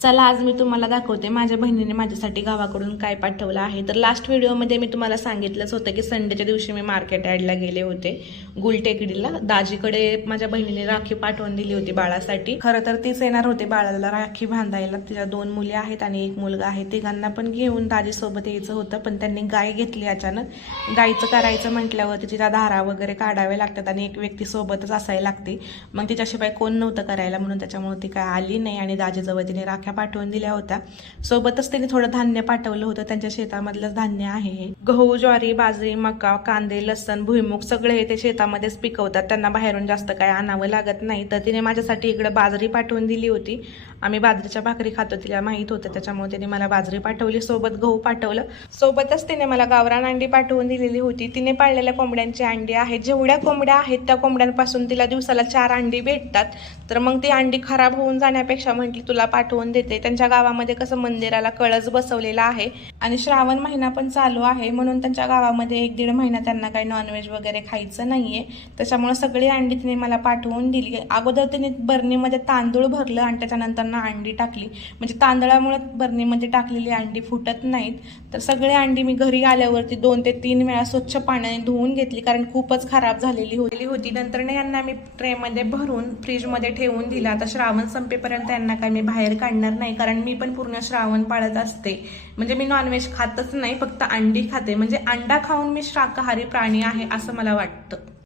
चला आज मी तुम्हाला दाखवते माझ्या बहिणीने माझ्यासाठी गावाकडून काय पाठवलं आहे। तर लास्ट व्हिडिओमध्ये मी तुम्हाला सांगितलंच होतं की संडेच्या दिवशी मी मार्केट यार्डला गेले होते गुलटेकडीला। दाजीकडे माझ्या बहिणीने राखी पाठवून दिली होती बाळासाठी। खरं तर तीच येणार होते बाळाला राखी बांधायला। तिच्या 2 मुली आहेत आणि 1 मुलगा आहे। तिघांना पण घेऊन दाजी सोबत यायचं होतं, पण त्यांनी गाय घेतली अचानक। गायचं करायचं म्हटल्यावर तिच्या धारा वगैरे काढावे लागतात आणि एक व्यक्ती सोबतच असायला लागते। मग तिच्याशिवाय कोण नव्हतं करायला, म्हणून त्याच्यामुळे ती काय आली नाही आणि दाजीजवळ तिने राख्या पाठवून दिल्या होत्या। सोबतच त्यांनी थोडं धान्य पाठवलं होतं, त्यांच्या शेतामधलं धान्य आहे। गहू, ज्वारी, बाजरी, मका, कांदे, लसण, भुईमुग सगळे ते शेतामध्येच पिकवतात, त्यांना बाहेरून जास्त काय आणावं लागत नाही। तर तिने माझ्यासाठी इकडे बाजरी पाठवून दिली होती। आम्ही बाजरीच्या भाकरी खातो, तिला माहित होतं, त्याच्यामुळे तिने मला बाजरी पाठवली, सोबत गहू पाठवलं। सोबतच तिने मला गावरान अंडी पाठवून दिलेली होती। तिने पाळलेल्या कोंबड्यांची अंडी आहेत। जेवढ्या कोंबड्या आहेत त्या कोंबड्यांपासून तिला दिवसाला 4 अंडी भेटतात। तर मग ती अंडी खराब होऊन जाण्यापेक्षा म्हटली तुला पाठवून देते। त्यांच्या गावामध्ये कसं मंदिराला कळस बसवलेला आहे आणि श्रावण महिना पण चालू आहे, म्हणून त्यांच्या गावामध्ये 1-1.5 महिना त्यांना काही नॉनव्हेज वगैरे खायचं नाहीये। त्याच्यामुळे सगळी अंडी तिने मला पाठवून दिली। अगोदर तिने बरणीमध्ये तांदूळ भरलं आणि त्याच्यानंतर ना अंडी टाकली, म्हणजे तांदळामुळे बरणीमध्ये टाकलेली अंडी फुटत नाहीत। तर सगळे अंडी मी घरी आल्यावरती 2 ते 3 वेळा स्वच्छ पाण्याने धुवून घेतली, कारण खूपच खराब झालेली होती। नंतर यांना मी ट्रेमध्ये भरून फ्रीजमध्ये ठेवून दिला। आता श्रावण संपेपर्यंत यांना काय मी बाहेर काढणार नाही, कारण मी पण पूर्ण श्रावण पाळत असते। म्हणजे मी नॉनव्हेज खातच नाही, फक्त अंडी खाते। म्हणजे अंडा खाऊन मी शाकाहारी प्राणी आहे असं मला वाटतं।